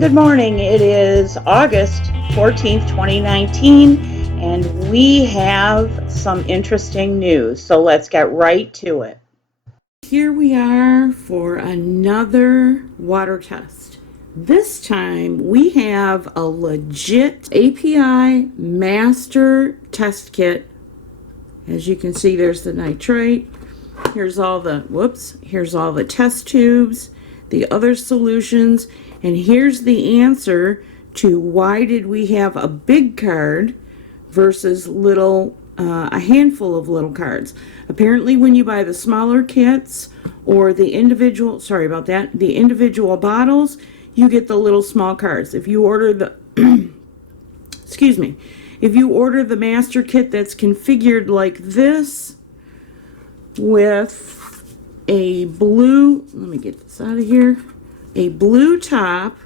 Good morning. It is August 14th, 2019, and we have some interesting news. So let's get right to it. Here we are for another water test. This time we have a legit API master test kit. As you can see, there's the nitrate. Here's all the test tubes, the other solutions, and here's the answer to why did we have a big card versus a handful of little cards. Apparently when you buy the smaller kits or the individual bottles, you get the little small cards. If you order the if you order the master kit that's configured like this with a blue, let me get this out of here, a blue top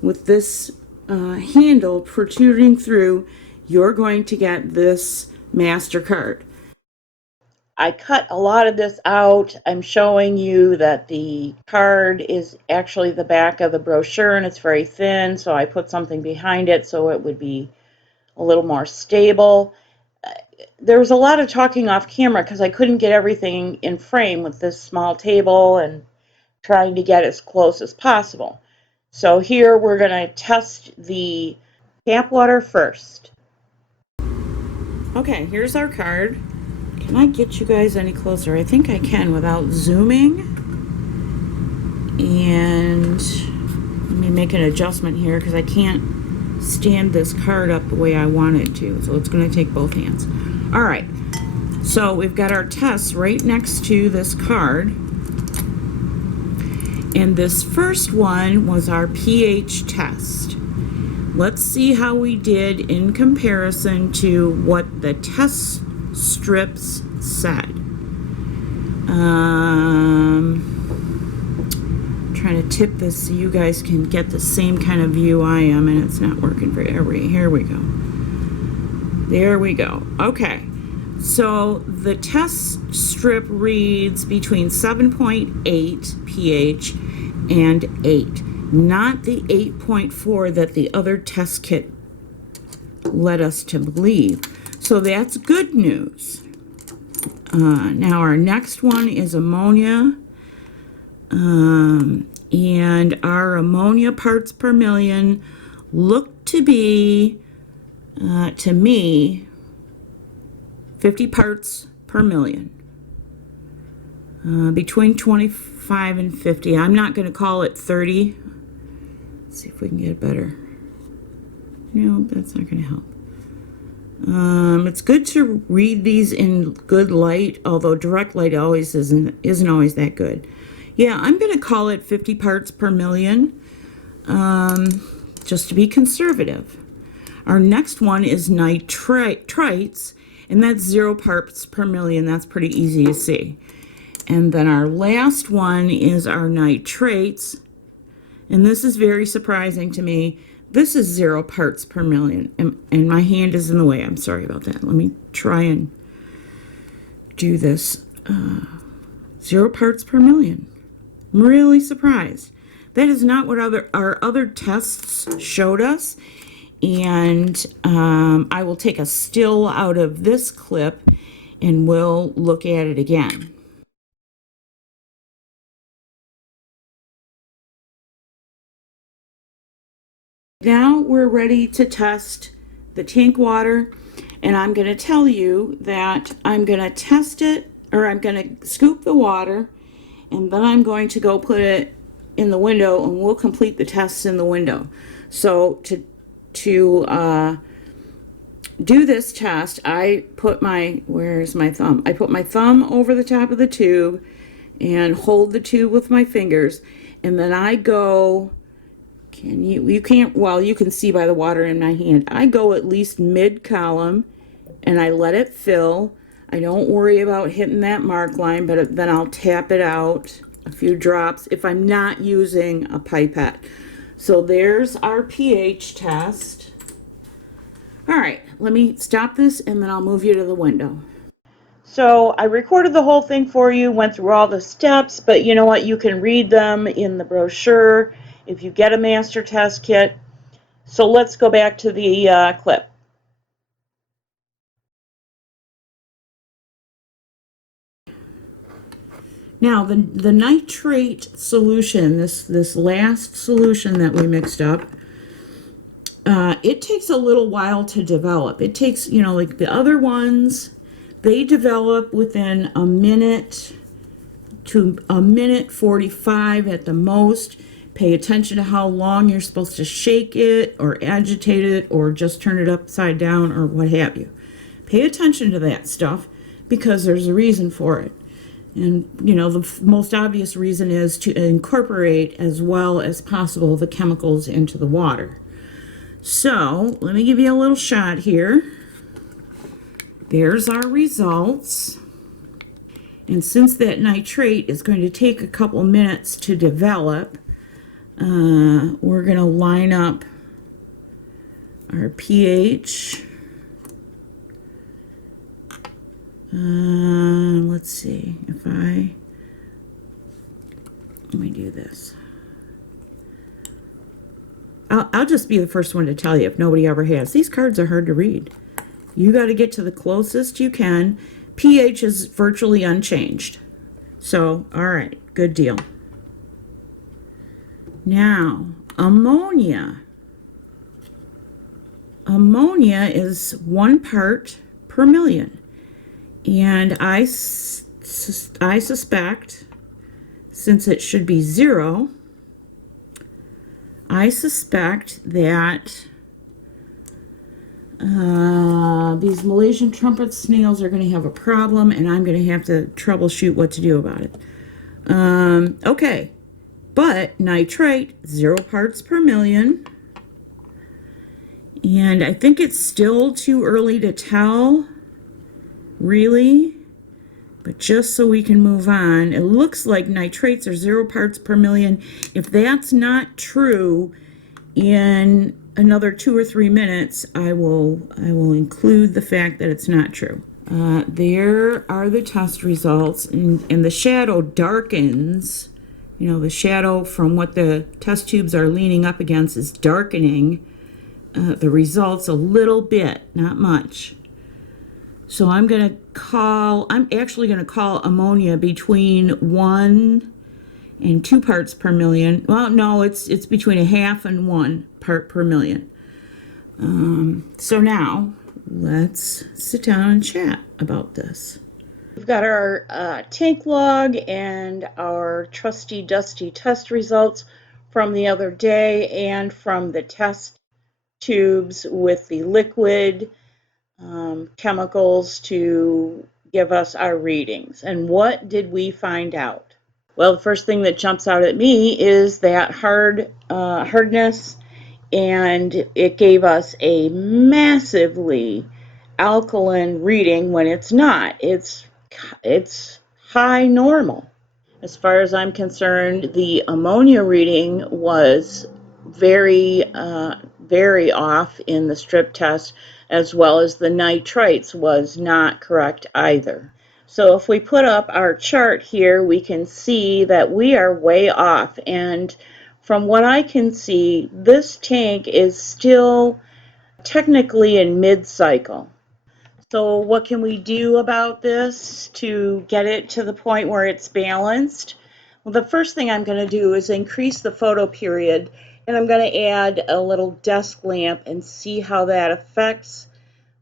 with this handle protruding through, you're going to get this master card. I cut a lot of this out. I'm showing you that the card is actually the back of the brochure and it's very thin, so I put something behind it so it would be a little more stable. There was a lot of talking off camera because I couldn't get everything in frame with this small table and trying to get as close as possible. So here we're going to test the tap water first. Okay, here's our card. Can I get you guys any closer? I think I can without zooming. And let me make an adjustment here because I can't stand this card up the way I want it to. So it's going to take both hands. All right, so we've got our tests right next to this card. And this first one was our pH test. Let's see how we did in comparison to what the test strips said. Trying to tip this so you guys can get the same kind of view I am, and it's not working for every. Here we go. There we go. Okay. So the test strip reads between 7.8 pH and 8, not the 8.4 that the other test kit led us to believe. So that's good news. Now our next one is ammonia. And our ammonia parts per million look to be, to me, 50 parts per million. Between 25 and 50. I'm not going to call it 30. Let's see if we can get it better. No, that's not going to help. It's good to read these in good light, although direct light always isn't always that good. Yeah, I'm going to call it 50 parts per million, just to be conservative. Our next one is nitrates, and that's 0 parts per million. That's pretty easy to see. And then our last one is our nitrates, and this is very surprising to me. This is 0 parts per million, and my hand is in the way. I'm sorry about that. Let me try and do this. 0 parts per million. I'm really surprised. That is not what our other tests showed us. And I will take a still out of this clip and we'll look at it again. Now we're ready to test the tank water, and I'm going to tell you that I'm going to test it, or I'm going to scoop the water, and then I'm going to go put it in the window, and we'll complete the tests in the window. So to do this test, I put where's my thumb? I put my thumb over the top of the tube and hold the tube with my fingers, and then I go You can't, well, you can see by the water in my hand. I go at least mid-column and I let it fill. I don't worry about hitting that mark line, but then I'll tap it out a few drops if I'm not using a pipette. So there's our pH test. All right, let me stop this and then I'll move you to the window. So I recorded the whole thing for you, went through all the steps, but you know what? You can read them in the brochure if you get a master test kit. So let's go back to the clip. Now the nitrate solution, this last solution that we mixed up, it takes a little while to develop. It takes, you know, like the other ones, they develop within a minute to a minute 45 at the most. Pay attention to how long you're supposed to shake it or agitate it or just turn it upside down or what have you. Pay attention to that stuff because there's a reason for it. And, you know, the most obvious reason is to incorporate as well as possible the chemicals into the water. So, let me give you a little shot here. There's our results. And since that nitrate is going to take a couple minutes to develop, we're going to line up our pH. Let's see if let me do this. I'll just be the first one to tell you if nobody ever has. These cards are hard to read. You got to get to the closest you can. pH is virtually unchanged. So, all right, good deal. Now, ammonia. Ammonia is 1 part per million. And I suspect, since it should be 0, I suspect that these Malaysian trumpet snails are going to have a problem, and I'm going to have to troubleshoot what to do about it. Okay, but nitrate, 0 parts per million. And I think it's still too early to tell, really, but just so we can move on, it looks like nitrates are 0 parts per million. If that's not true, in another 2 or 3 minutes, I will include the fact that it's not true. There are the test results, and the shadow darkens. You know, the shadow from what the test tubes are leaning up against is darkening the results a little bit, not much. So I'm actually going to call ammonia between 1 and 2 parts per million. Well, no, it's between a half and 1 part per million. So now let's sit down and chat about this. We've got our tank log and our trusty dusty test results from the other day and from the test tubes with the liquid chemicals to give us our readings. And what did we find out? Well, the first thing that jumps out at me is that hardness, and it gave us a massively alkaline reading when it's not. It's high normal. As far as I'm concerned, the ammonia reading was very off in the strip test, as well as the nitrates was not correct either. So if we put up our chart here, we can see that we are way off. And from what I can see, this tank is still technically in mid-cycle. So what can we do about this to get it to the point where it's balanced? Well, the first thing I'm going to do is increase the photo period, and I'm going to add a little desk lamp and see how that affects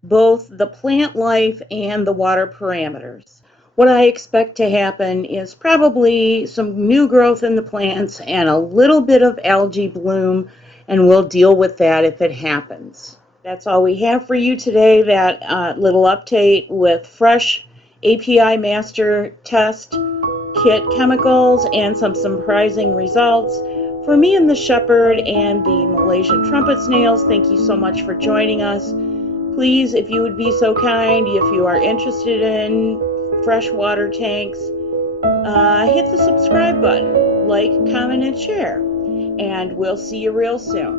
both the plant life and the water parameters. What I expect to happen is probably some new growth in the plants and a little bit of algae bloom, and we'll deal with that if it happens. That's all we have for you today, that little update with fresh API master test kit chemicals and some surprising results. For me and the shepherd and the Malaysian trumpet snails, thank you so much for joining us. Please, if you would be so kind, if you are interested in freshwater tanks, hit the subscribe button, like, comment, and share. And we'll see you real soon.